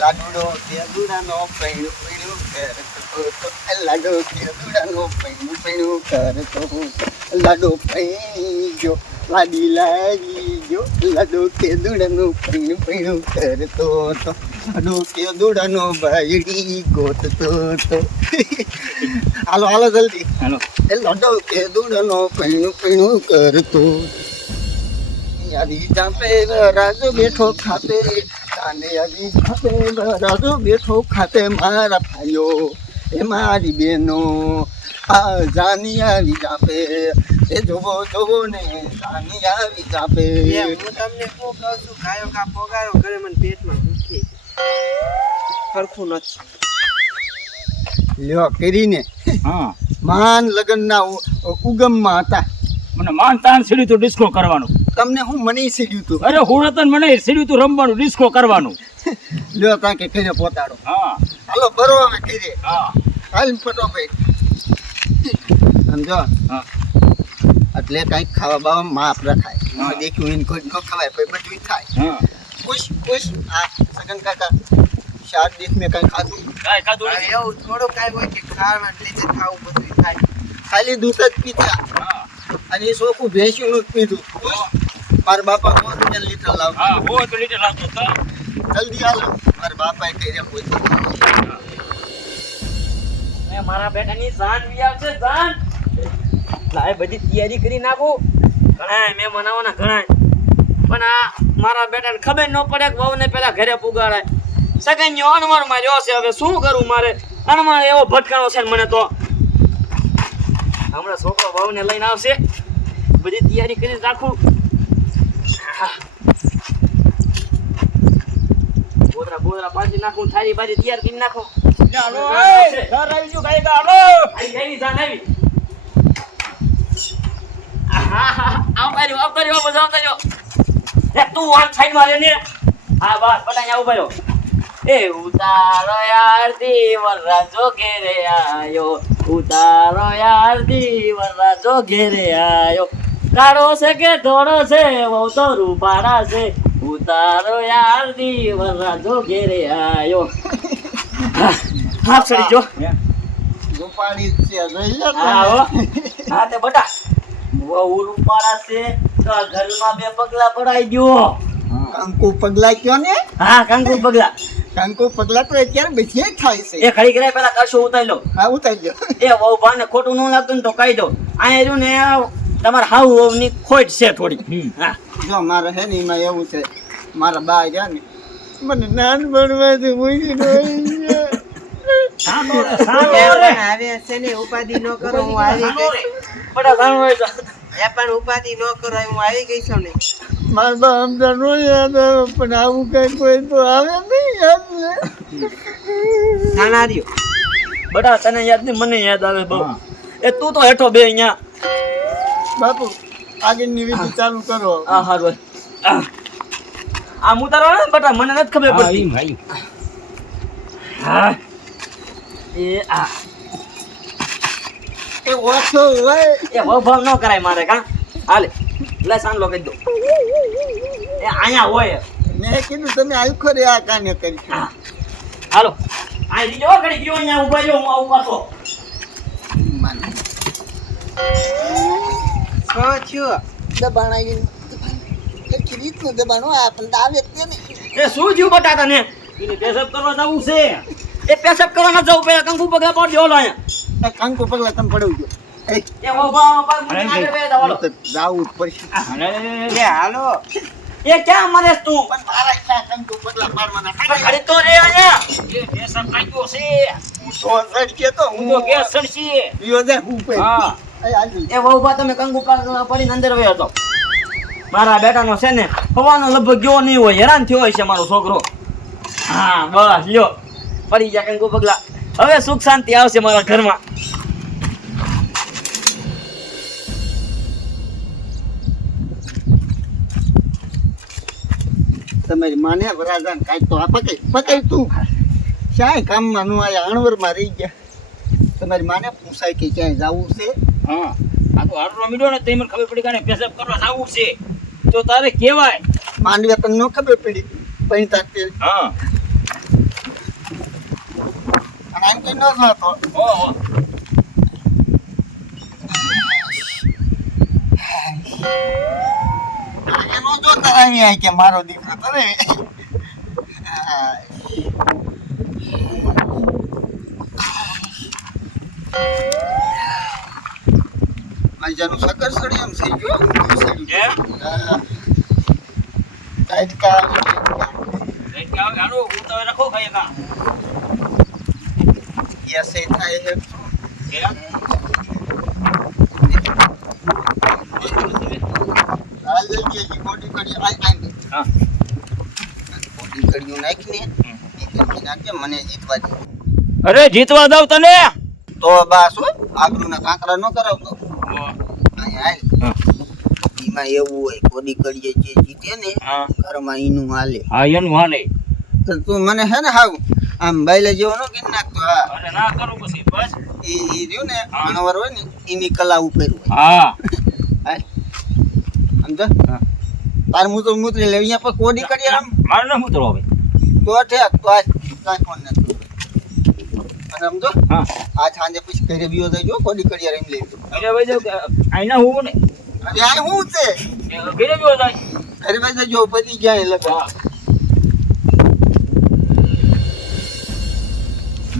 લાડુડો કેદુડાનો પૈણું પૈણું કરતો લાડો કેદુડાનો પૈણું પૈણું કરતો લાડો પૈણ્યો લાડી લાવી ગયો લાડો કેદુડાનો પૈણું પૈણું કરતો તો લાડો કેદુડાનો બાયડી ગોતતો તો હાલો હાલો જલ્દી હાલો. એ લાડો કેદુડાનો પૈણું પૈણું કરતો આવી જાપે રાજો બેઠો ખાતે કાને આવી જાપે રાજો બેઠો ખાતે મારા ભાઈઓ એ મારી બહેનો આ જાની આવી જાપે એ જોવો જોવો ને જાની આવી જાપે હું તમને શું કહું છું, ખાયો ખા પોગારો કરે મને પેટમાં દુખે સરખું નથી. લ્યો કરીને હા માન લગ્નના ઉગમમાં હતા. મને માન તાન સીડ્યું તું ડિસ્કો કરવાનું. તમને હું મને સીડ્યું તું. અરે હું રતન મને સીડ્યું તું રમવાનું ડિસ્કો કરવાનું. લ્યો તાં કે કરીને પોતાડો. હા હાલો બરો હવે કરીએ. હા હાલ ફટોફટ સમજો. હા એટલે કંઈક ખાવા બાવા માપ રખાય. હા. દેખ્યું એને કોઈ ન ખવાય પછી બધું થાય. હા ખુશ ખુશ આ સગન કાકા 4 દિવસ મેં કંઈ ખાધું કાંઈ ખાધું આ નથી. એવું થોડું કાંઈ હોય કે ખાવાનું નીચે ખાવું બધું થાય. ખાલી દૂધ જ પીતા હા અને એ સોખું ભેંસ્યું જ પીધું. મારા બાપા 100 રૂપિયા લીટર લાવતા. હા હું તો લીટર લાવતો હતો. જલ્દી હાલો મારા બાપાએ કહી રહ્યા કોઈ મારા બેટાની જાન બી આવશે જાન. લાય બધી તૈયારી કરી નાખું. ઘણાય મેં બનાવવાના ઘણાય, પણ આ મારા બેટાને ખબર ન પડે કે વહુને પેલા ઘરે પુગાડાય. સગનનો અણવર માં રહ્યો છે, હવે શું કરું મારે? અણવર એવો ભટકાણો છે ને મને તો. હમણાં છોકરો વહુને લઈને આવશે, બધી તૈયારી કરી રાખું. બોદરા બોદરા પાછી નાખું, થાળી બાજી તૈયાર કરી નાખું. ચાલો એ ઘર આવી ગયું ગાય ગાલો. આવી જાન આવી. આવ કર્યો મજા આવતા. તું આમ સાઈડ માં રે ને. હા બસ બટાઈ આવું કર્યો. એ ઉતારો યાર દીવરા જો ઘેરે આયો, ઉતારો યાર દીવરા જો ઘેરે આયો. કાળો છે કે ધોળો છે, બહુ તો રૂપાળા છે, ઉતારો યાર દીવરા જો ઘેરે આયો. હા ચડી જો. રૂપાળી જ છે જોઈ લો હા હો. હા તે બટા બહુ રૂપાળા છે તો આ ઘરમાં 2 પગલા પડાઈ ગયો. કંકુ પગલા કયો ને હા કંકુ પગલા. કંકુ પગલા તો અત્યારે બેઠી થાય છે. એ ખડી કરે પેલા કશો ઉતારી લો. હા ઉતારી લો. એ વહુ ભાને ખોટું ન લાગતું ને તો કહી દો. અહીંયા રહ્યું ને તમારે હાવ વહુની ખોટ છે થોડી. હા જો મારે હે ને એમાં એવું છે, મારા બા રહ્યા ને મને નાનપણમાંથી મૂકીને વહી ગયા. હવે છે ને ઉપાધિ ન કરો, હું આવી ગઈ. બટા જાણો હોય તો. એ પણ ઉપાધિ ન કરો, હું આવી ગઈ છું ને. મારા બા અમદાર નો યાદ આવે પણ આવું કઈ કોઈ તો આવે નહીં યાદ ને. થાનારીઓ બટા તને યાદ નહીં, મને યાદ આવે બહુ. હા. એ તું તો હેઠો બે અહીંયા. બાપુ આગળની વિધિ ચાલુ કરો. હા હારું. આ મુતારો ને બટા મને નથી ખબર હા પડતી. ઈ ભાઈ. હા એ આ એ ઓછો હોય એ વભાવ ન કરાય મારે કા. હાલે લે સાંભળો કહી દો. એ અહીંયા હોય. મેં કીધું તમે આલખો રે આ કાને કરી. હા. હાલો આ લીજો ઘડી ગયો અહીંયા ઊભા રહ્યો, હું આવું પાછો. શું થયું? દબાણ આવીને એક રીતનું દબાણ હોય આપણને આવે જ તે નહીં. એ શું થયું બટા તને? એને પેશાબ કરવા જવું છે. એ પેશાબ કરવા ન જવું, પેલા કંકુ પગલા પડજો ઓલો અહીંયા. આ કંકુ પગલા તમે પડાવજો. એ એ વભાવ પર મને આગળ બે દવાલો. તો જાવું જ પડશે. લે હાલો. એ ક્યાં મરેસ તું? પણ મારા ક્યાં કંકુ પગલા પાડવાના પણ ઘડી તો રે અહીંયા. એ પેશાબ કાઢ્યો છે. હું તો સડકે તો હું તો ગેસ સડશી. યો દે હું પે. હા એ આજુ એ વહુભા તમે કંકુ પડીને અંદર વયો હતો. મારા બેટાનો છે ને હવાનો લગભગ ગયો નહીં હોય, હેરાન થયો હોય છે મારો છોકરો. હા બસ લ્યો પડી ગયા કંકુ પગલા. હવે સુખ શાંતિ આવશે મારા ઘરમાં. તમારી માને વરાજાન કાઈ તો આ પકઈ તું ક્યાંય કામમાં નું આયા અણવરમાં રહી ગયા. તમારી માને પૂછાય કે ક્યાંય જાવું છે. હા આ તો હારો મીડો ને તે મને ખબર પડી કે પેશાબ કરવા જાવું છે તો તારે કહેવાય. માંડવ્યા તને ન ખબર પડી પણ તાર હા અને આમ કઈ ન થતો. ઓહો એનો જોતા અહીંયા કે મારો દીકરો તને માજાનું સકર સડી એમ થઈ ગયો હે ટાઈટ કા લઈ કે આવો હાલો હું તો રાખો ખાય કા એસે થાય છે હે હાલ જલ્દી જી બોડી કરી આઈ હા બોડી કર્યું નાખીને એ નાખે મને જીતવા દે. અરે જીતવા દઉં તને તો બસ હો આબરૂના કાંકરા ન કરાવતો અહીંયા હાલ એમાં એવું હોય બોડી કરીએ જે જીતે ને હા ઘરમાં ઈનું હાલે હા એનું હા નહીં તો તું મને હે ને હાવ આમ બાયલે જેવો ન કરી નાખતો. હા અરે ના કરું પછી બસ એ રહ્યું ને અણવર હોય ને એની કલા ઉપર હોય. હા હાલ સમજો હા. તાર મૂતરી લે અહીંયા પર કોડી કરીએ આમ મારે ન ઉતરો હવે તો ઠેક તો આજ કાંઈ ફોન નથી અને સમજો હા આ સાંજે પછી ઘરે બીજો જજો કોડી કરીએ એમ લઈ અરે ભાઈ જો આઈના હું ને અરે આ હું છે ઘરે ગયો જાય ઘરે ભાઈ જજો પતિ ગયા લગા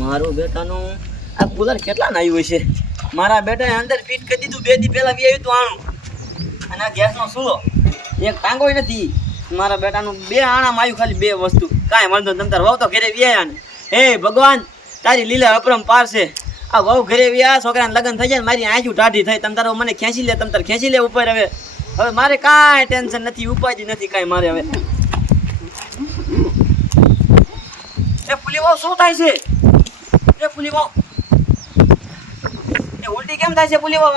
મારું બેટાનું આ કુલર કેટલા નાયું હોય છે મારા બેટાએ અંદર ફિટ કરી દીધું 2 દી પહેલા બી આવ્યું તું આણું અને આ ગેસનો ચૂલો એક ટાંગોય નથી મારા બેટાનું 2 આણામાં આવ્યું ખાલી 2 વસ્તુ કાંઈ વાંધો નહીં, તમ તાર વહુ તો ઘરે વ્યાયા ને હે ભગવાન તારી લીલા અપરંપાર છે આ વહુ ઘરે વ્યા છોકરાને લગ્ન થઈ જાય ને મારી આંખું ટાઢી થઈ તમ તારો મને ખેંચી લે તમ તાર ખેંચી લે ઉપર હવે મારે કાંઈ ટેન્શન નથી ઉપાધિ નથી કાંઈ મારે હવે એ પુલી વહુ શું થાય છે એ પુલી વહુ એ ઉલટી કેમ થાય છે પુલી વહુ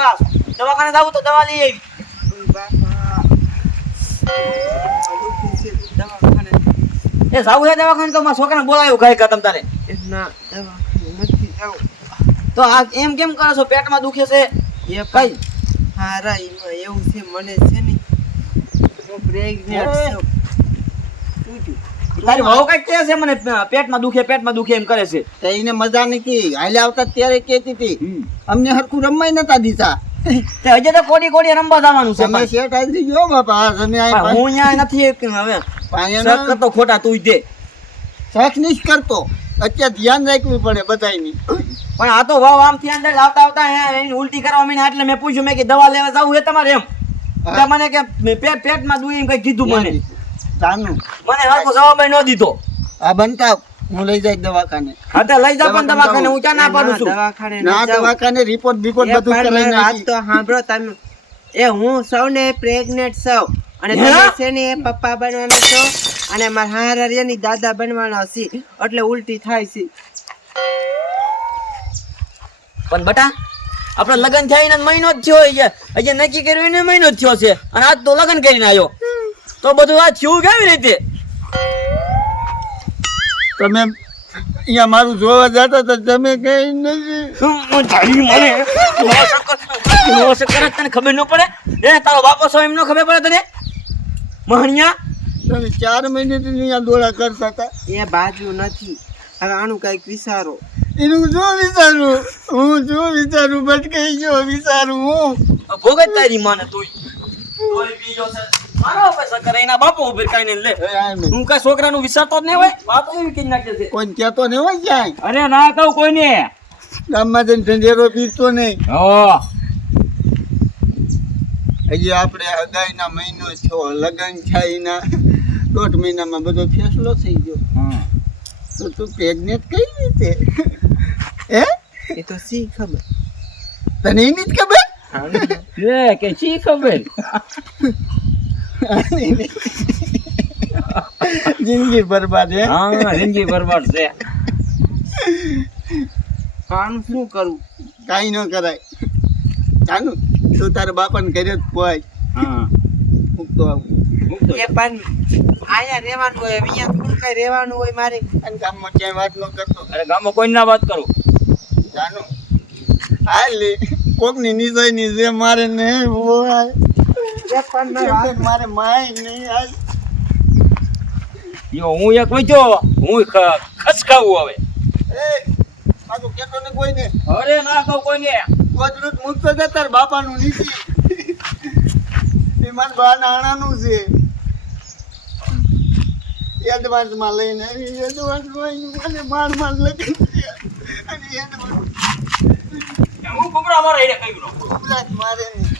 દવાખાને જાવું તો દવા લઈ આવી એ જાવું હે દવાખાને તો મારા છોકરાને બોલાવ્યું કહે કે તમ તારે ના દવાખાને નથી જાવું. તો આ એમ કેમ કરો છો પેટમાં દુખે છે એ કઈ ભાઈ હારા એમાં એવું છે મને છે ને હું પ્રેગ્નેન્ટ છું. તારી વહુ કઈ કહે છે મને પેટમાં દુખે એમ કરે છે તો એને મજા નથી હાલે આવતા ત્યારે કહેતી હતી અમને હરખું રમાય નતા દીધા તે હજે તો કોડી રમવા જવાનું છે તમે શેઠ આવી ગયો બાપા તમે આ પણ હું અહીંયા નથી એક હવે પાયાનો શક કરતો ખોટા તું દે શેખ નહીં જ કરતો અત્યારે ધ્યાન રાખવું પડે બધાયની પણ આ તો વાવ આમ થી અંદર આવતા એની ઉલટી કરવા માંડી એટલે મેં પૂછ્યું મેં કે દવા લેવા જાવું છે તમારે એમ તો મને કે પેટમાં દુઈ એમ કઈ કીધું મને જાનું મને હરખો જવાબ ન દીધો આ બનતા હું લઈ જાય દવાખાને હા તો લઈ જા પણ દવાખાને હું ક્યાં ના પાડું છું દવાખાને ના ન જાઉં. દવાખાને રિપોર્ટ એ બધું પણ કરાવી મારી વાત નાખી તો સાંભળો તમે એ હું સૌને પ્રેગ્નેન્ટ છું અને હે? તમે છે ને એ પપ્પા બનવાના છો અને મારા હારારિયાની દાદા બનવાના છે એટલે ઉલટી થાય છે. પણ બટા આપણે લગ્ન થઈને મહિનો જ થયો છે હજી નક્કી કર્યું એને મહિનો જ થયો છે અને આજ તો લગ્ન કરીને આવ્યો તો બધું આ થયું કેવી રીતે તમે અહીંયા મારું જોવા જતા તો તમે કઈ નથી તને ખબર ન પડે એ તારો બાપો છો એમ ન ખબર પડે તને મહણિયા તમે 4 મહિનેથી અહીંયા દોડા કરતા હતા એ બાજુ નથી હવે આનું કઈક વિચારો. એનું જો વિચારું હું જો વિચારું ભટકાઈ ગયો વિચારું હું ભોગત તારી માને તું બીજો છે મારો પૈસા કરે એના બાપો ઉભેર કાઈને લે હું કઈ છોકરાનું વિચારતો જ નહીં હોય વાત એવી કઈ નાખે છે કોઈ કહેતો નહીં હોય ક્યાંય અરે ના કહું કોઈને ગામમાં જઈને ઢંઢેરો પીરતો નહીં હજી આપણે અગાઈના મહિનો થયો લગ્ન થાયના 1.5 મહિનામાં બધો ફેસલો થઈ ગયો તો તું પ્રેગ્નેટ કઈ રીતે હે એ તો સી ખબર. તને એની જ ખબર લે કે શી ખબર જિંદગી બરબાદ હે હા જિંદગી બરબાદ છે આનું શું કરવું? કાંઈ ન કરાય જાનું તું તારા બાપાને ઘરે જ પહોંચ હા મૂકતો આવું એ પણ અહીંયા રહેવાનું હોય અહીંયા થોડું કઈ રહેવાનું હોય મારે. અને ગામમાં ક્યાંય વાત ન કરતો અરે ગામમાં કોઈ ના વાત કરું જાનું હાલ કોકની નિશાની જે મારે નહીં હોય એ પણ મેં વાત મારે માય નહીં હાલ યો હું એક વચ્યો હું ખસકાવું હવે એ પાછું કેતો ને કોઈને અરે ના કહું કોઈને. ગોદડું મૂકતો છે તાર બાપાનું નીચી એ મારા બા નાણાનું છે એડવાન્સમાં લઈને આવી એડવાન્સમાં મને માર લખી છે અને એડવાન્સ હું કુબરા મારે એને કહ્યું. મારે નહીં